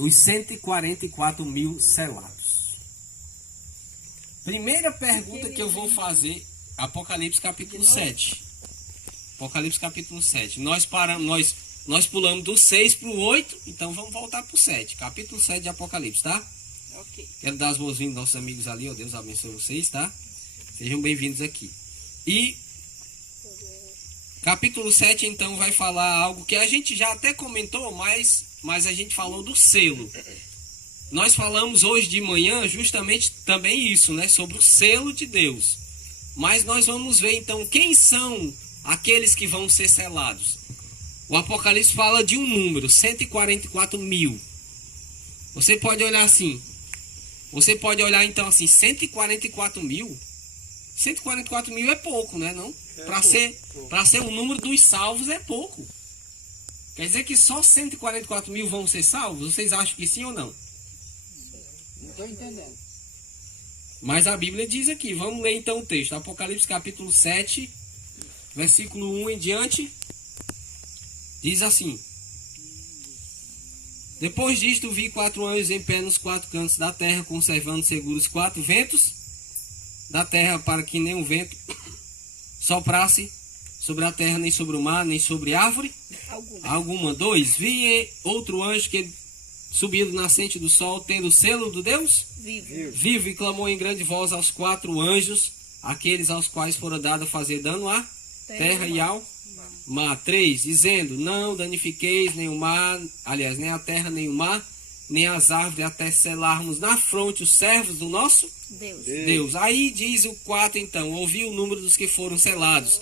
os 144 mil selados. Primeira pergunta que eu vou fazer, Apocalipse capítulo 7. Apocalipse capítulo 7. Nós pulamos do 6 para o 8, então vamos voltar para o 7. Capítulo 7 de Apocalipse, tá? Ok. Quero dar as boas-vindas aos nossos amigos ali, ó. Deus abençoe vocês, tá? Sejam bem-vindos aqui. E capítulo 7, então, vai falar algo que a gente já até comentou, mas a gente falou do selo. Nós falamos hoje de manhã justamente também isso, né? Sobre o selo de Deus. Mas nós vamos ver, então, quem são aqueles que vão ser selados. O Apocalipse fala de um número, 144 mil. Você pode olhar assim. Você pode olhar, então, assim, 144 mil. 144 mil é pouco, né? Não? Para ser o número dos salvos é pouco. Quer dizer que só 144 mil vão ser salvos? Vocês acham que sim ou não? Não estou entendendo. Mas a Bíblia diz aqui, vamos ler então o texto. Apocalipse capítulo 7, versículo 1 em diante. Diz assim: Depois disto vi 4 anjos em pé nos 4 cantos da terra, conservando seguros 4 ventos da terra, para que nenhum vento soprasse sobre a terra, nem sobre o mar, nem sobre árvore alguma. 2. Vi outro anjo que subia do nascente do sol, tendo o selo do Deus vivo, e clamou em grande voz aos 4 anjos, aqueles aos quais fora dado fazer dano à terra e ao mar. 3. Dizendo: Não danifiqueis nem o mar, aliás, nem a terra, nem o mar, nem as árvores, até selarmos na fronte os servos do nosso Deus. Aí diz o 4, então: Ouvi o número dos que foram selados,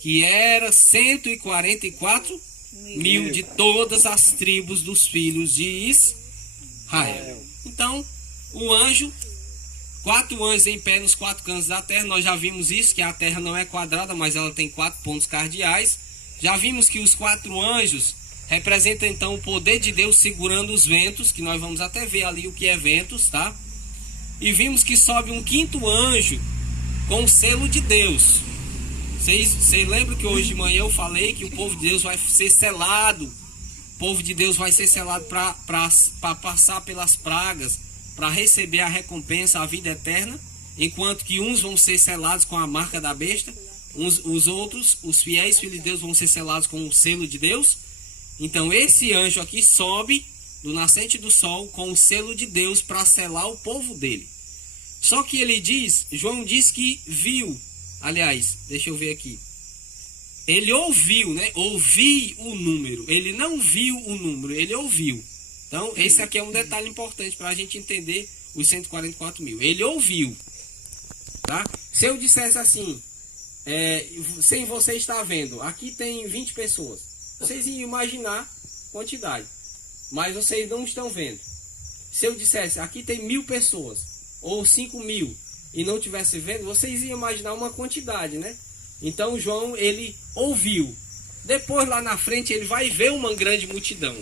que era 144 mil de todas as tribos dos filhos de Israel. Então, o anjo, 4 anjos em pé nos 4 cantos da terra. Nós já vimos isso, que a terra não é quadrada, mas ela tem 4 pontos cardeais. Já vimos que os 4 anjos representam então o poder de Deus segurando os ventos, que nós vamos até ver ali o que é ventos, tá? E vimos que sobe um 5º anjo com o selo de Deus. Vocês lembram que hoje de manhã eu falei que o povo de Deus vai ser selado? O povo de Deus vai ser selado para passar pelas pragas, para receber a recompensa, a vida eterna, enquanto que uns vão ser selados com a marca da besta, os outros, os fiéis filhos de Deus, vão ser selados com o selo de Deus. Então esse anjo aqui sobe do nascente do sol com o selo de Deus para selar o povo dele. Só que ele diz, João diz que viu, aliás, deixa eu ver aqui. Ele ouviu, né? Ouvi o número. Ele não viu o número, ele ouviu. Então, esse aqui é um detalhe importante para a gente entender os 144 mil. Ele ouviu, tá? Se eu dissesse assim, sem você estar vendo, aqui tem 20 pessoas. Vocês iam imaginar quantidade, mas vocês não estão vendo. Se eu dissesse, aqui tem 1000 pessoas, ou 5.000, e não tivesse vendo, vocês iam imaginar uma quantidade, né? Então João, ele ouviu. Depois lá na frente ele vai ver uma grande multidão,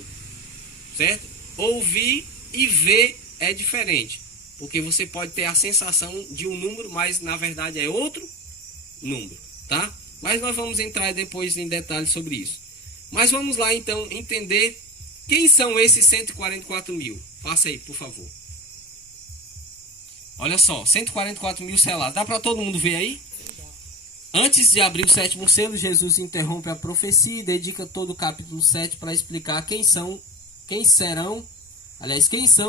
certo? Ouvir e ver é diferente, porque você pode ter a sensação de um número, mas na verdade é outro número, tá? Mas nós vamos entrar depois em detalhes sobre isso. Mas vamos lá então entender quem são esses 144 mil. Faça aí, por favor. Olha só, 144 mil selados. Dá para todo mundo ver aí? Antes de abrir o 7º selo, Jesus interrompe a profecia e dedica todo o capítulo 7 para explicar quem são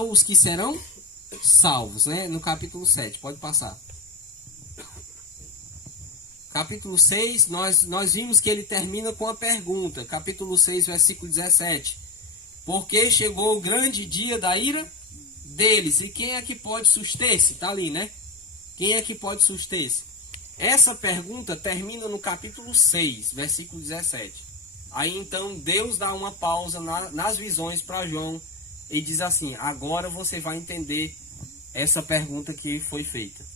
os que serão salvos, né? No capítulo 7, pode passar. Capítulo 6, nós vimos que ele termina com a pergunta. Capítulo 6, versículo 17. Porque chegou o grande dia da ira deles. E quem é que pode suster-se? Está ali, né? Quem é que pode suster-se? Essa pergunta termina no capítulo 6, versículo 17. Aí então Deus dá uma pausa nas visões para João e diz assim: agora você vai entender essa pergunta que foi feita.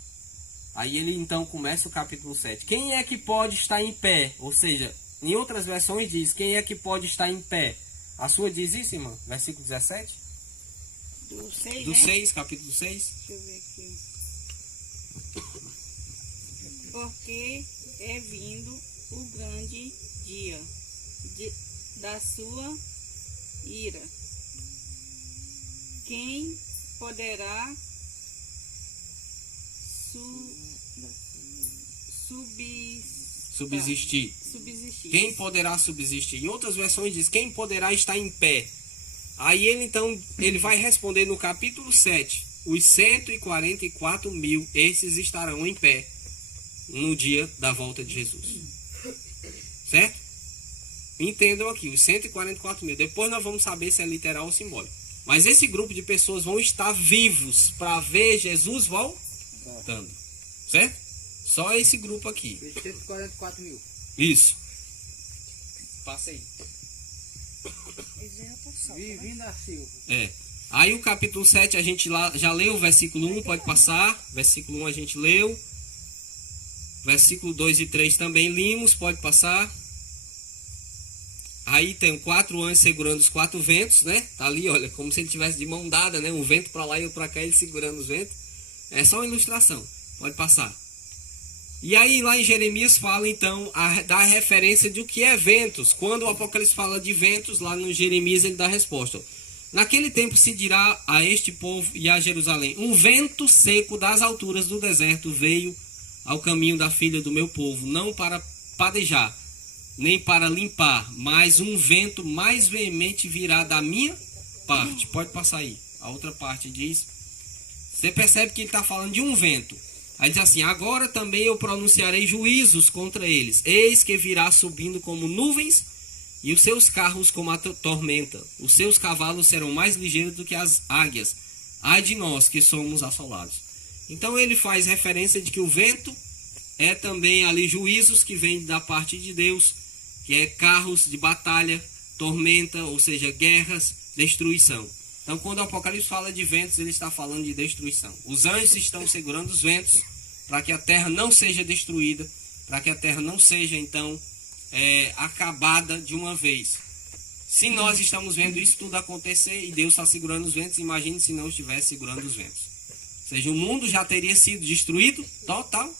Aí ele então começa o capítulo 7. Quem é que pode estar em pé? Ou seja, em outras versões diz: quem é que pode estar em pé? A sua diz isso, irmã? Versículo 17? Do 6, capítulo 6. Deixa eu ver aqui. Porque é vindo o grande dia da sua ira. quem poderá subsistir. Quem poderá subsistir? Em outras versões diz quem poderá estar em pé. Aí ele vai responder no capítulo 7. Os 144 mil, esses estarão em pé no dia da volta de Jesus. Certo? Entendam aqui, os 144 mil. Depois nós vamos saber se é literal ou simbólico. Mas esse grupo de pessoas vão estar vivos para ver Jesus voltando. Certo? Só esse grupo aqui. 144 mil. Isso. Passa aí. Vivindo a Silva. Aí o capítulo 7 a gente já leu o versículo 1, pode passar. Versículo 1 a gente leu. Versículo 2 e 3 também limos, pode passar. Aí tem 4 anjos segurando os 4 ventos, né? Tá ali, olha, como se ele tivesse de mão dada, né? Um vento para lá e outro para cá, ele segurando os ventos. É só uma ilustração, pode passar. E aí lá em Jeremias fala então, dá referência de o que é ventos. Quando o Apocalipse fala de ventos, lá no Jeremias ele dá a resposta. Naquele tempo se dirá a este povo e a Jerusalém: um vento seco das alturas do deserto veio ao caminho da filha do meu povo, não para padejar, nem para limpar, mas um vento mais veemente virá da minha parte. Pode passar aí. A outra parte diz, você percebe que ele está falando de um vento. Aí diz assim: agora também eu pronunciarei juízos contra eles. Eis que virá subindo como nuvens, e os seus carros como a tormenta. Os seus cavalos serão mais ligeiros do que as águias. Ai de nós que somos assolados. Então ele faz referência de que o vento é também ali juízos que vêm da parte de Deus, que é carros de batalha, tormenta, ou seja, guerras, destruição. Então quando o Apocalipse fala de ventos, ele está falando de destruição. Os anjos estão segurando os ventos para que a terra não seja destruída, para que a terra não seja então acabada de uma vez. Se nós estamos vendo isso tudo acontecer e Deus está segurando os ventos, imagine se não estivesse segurando os ventos. Ou seja, o mundo já teria sido destruído totalmente.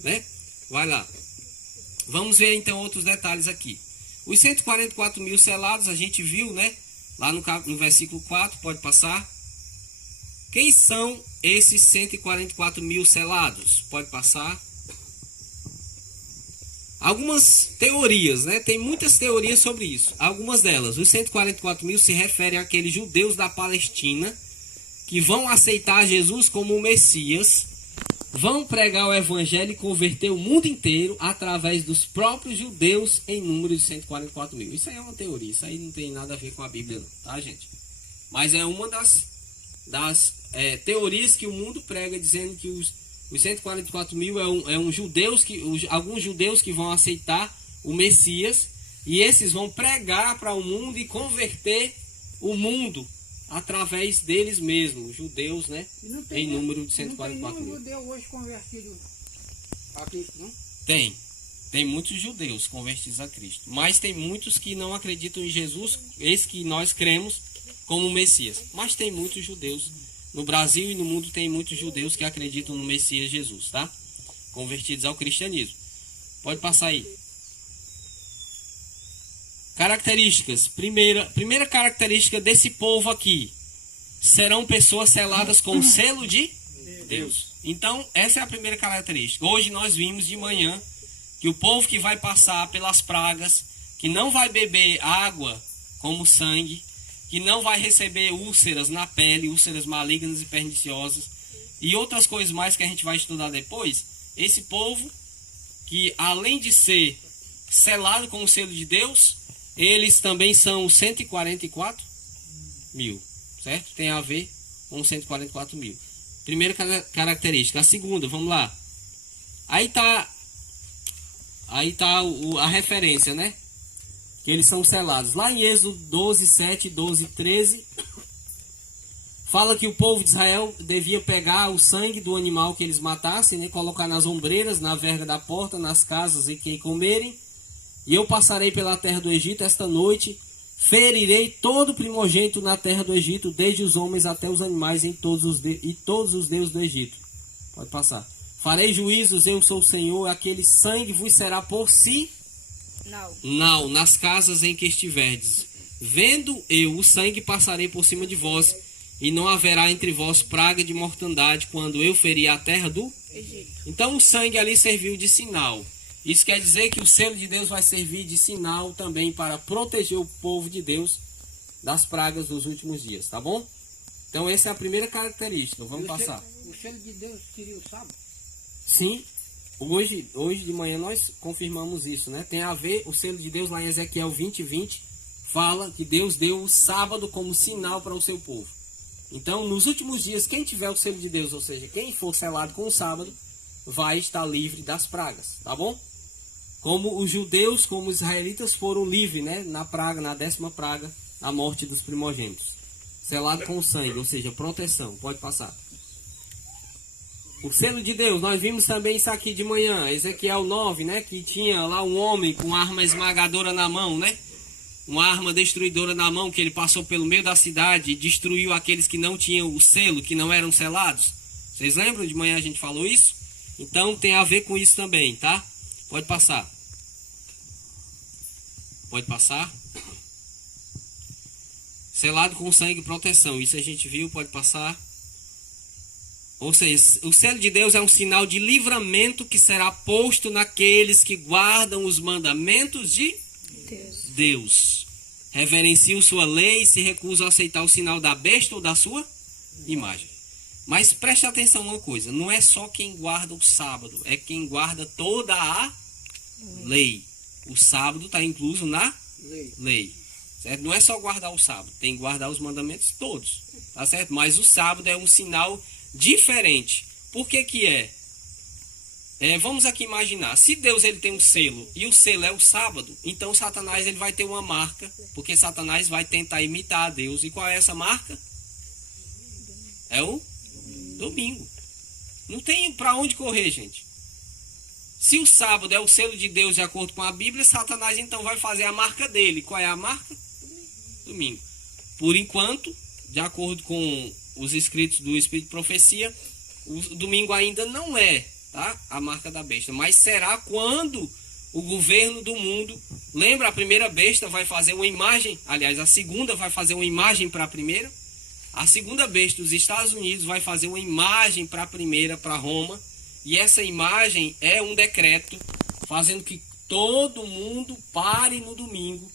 Né? Vai lá. Vamos ver então outros detalhes aqui. Os 144 mil selados a gente viu, né? Lá no versículo 4, pode passar. Quem são esses 144 mil selados? Pode passar. Algumas teorias, né? Tem muitas teorias sobre isso. Algumas delas, os 144 mil se referem àqueles judeus da Palestina que vão aceitar Jesus como o Messias, vão pregar o evangelho e converter o mundo inteiro através dos próprios judeus em número de 144 mil. Isso aí é uma teoria, isso aí não tem nada a ver com a Bíblia não, tá, gente? Mas é uma das teorias que o mundo prega, dizendo que os 144 mil alguns judeus que vão aceitar o Messias, e esses vão pregar para o mundo e converter o mundo através deles mesmos, judeus, né? Em número de 144 mil. Não tem nenhum judeu hoje convertido a Cristo, não? Tem muitos judeus convertidos a Cristo, mas tem muitos que não acreditam em Jesus, esse que nós cremos como Messias. Mas tem muitos judeus no Brasil e no mundo, tem muitos judeus que acreditam no Messias Jesus, tá? Convertidos ao cristianismo. Pode passar aí. Características. Primeira característica desse povo aqui: serão pessoas seladas com o selo de Deus. Então, essa é a primeira característica. Hoje nós vimos de manhã que o povo que vai passar pelas pragas, que não vai beber água como sangue, que não vai receber úlceras na pele, úlceras malignas e perniciosas, e outras coisas mais que a gente vai estudar depois, esse povo que, além de ser selado com o selo de Deus, eles também são 144 mil, certo? Tem a ver com 144 mil. Primeira característica. A segunda, vamos lá. Aí tá a referência, né? Que eles são selados. Lá em Êxodo 12, 7, 12, 13, fala que o povo de Israel devia pegar o sangue do animal que eles matassem, né? Colocar nas ombreiras, na verga da porta, nas casas em que comerem. E eu passarei pela terra do Egito esta noite, ferirei todo primogênito na terra do Egito, desde os homens até os animais e todos os deuses do Egito. Pode passar. Farei juízos, eu sou o Senhor, aquele sangue vos será por si. Não, nas casas em que estiverdes. Vendo eu o sangue, passarei por cima de vós, e não haverá entre vós praga de mortandade, quando eu ferir a terra do Egito. Então o sangue ali serviu de sinal. Isso quer dizer que o selo de Deus vai servir de sinal também para proteger o povo de Deus das pragas dos últimos dias, tá bom? Então essa é a primeira característica, vamos passar. O selo de Deus seria o sábado? Sim, hoje de manhã nós confirmamos isso, né? Tem a ver, o selo de Deus lá em Ezequiel 20:20 fala que Deus deu o sábado como sinal para o seu povo. Então, nos últimos dias, quem tiver o selo de Deus, ou seja, quem for selado com o sábado, vai estar livre das pragas, tá bom? Como os judeus, como os israelitas foram livres, né? Na praga, na 10ª praga, a morte dos primogênitos. Selado com sangue, ou seja, proteção. Pode passar. O selo de Deus, nós vimos também isso aqui de manhã, Ezequiel 9, né? Que tinha lá um homem com arma esmagadora na mão, né? Uma arma destruidora na mão, que ele passou pelo meio da cidade e destruiu aqueles que não tinham o selo, que não eram selados. Vocês lembram? De manhã a gente falou isso? Então tem a ver com isso também, tá? Pode passar. Pode passar. Selado com sangue e proteção. Isso a gente viu, pode passar. Ou seja, o selo de Deus é um sinal de livramento que será posto naqueles que guardam os mandamentos de Deus. Reverenciam sua lei e se recusam a aceitar o sinal da besta ou da sua imagem. Mas preste atenção uma coisa, não é só quem guarda o sábado, é quem guarda toda a lei. O sábado está incluso na lei. Certo? Não é só guardar o sábado, tem que guardar os mandamentos todos. Tá certo? Mas o sábado é um sinal diferente. Por que que é? Vamos aqui imaginar, se Deus ele tem um selo e o selo é o sábado, então Satanás ele vai ter uma marca, porque Satanás vai tentar imitar a Deus. E qual é essa marca? É o domingo. Não tem para onde correr, gente. Se o sábado é o selo de Deus de acordo com a Bíblia, Satanás então vai fazer a marca dele. Qual é a marca? Domingo. Por enquanto, de acordo com os escritos do Espírito de Profecia, o domingo ainda não é, tá, a marca da besta, mas será quando o governo do mundo, lembra, a primeira besta vai fazer uma imagem, aliás, a segunda vai fazer uma imagem para a primeira, a segunda besta dos Estados Unidos vai fazer uma imagem para a primeira, para Roma, e essa imagem é um decreto fazendo que todo mundo pare no domingo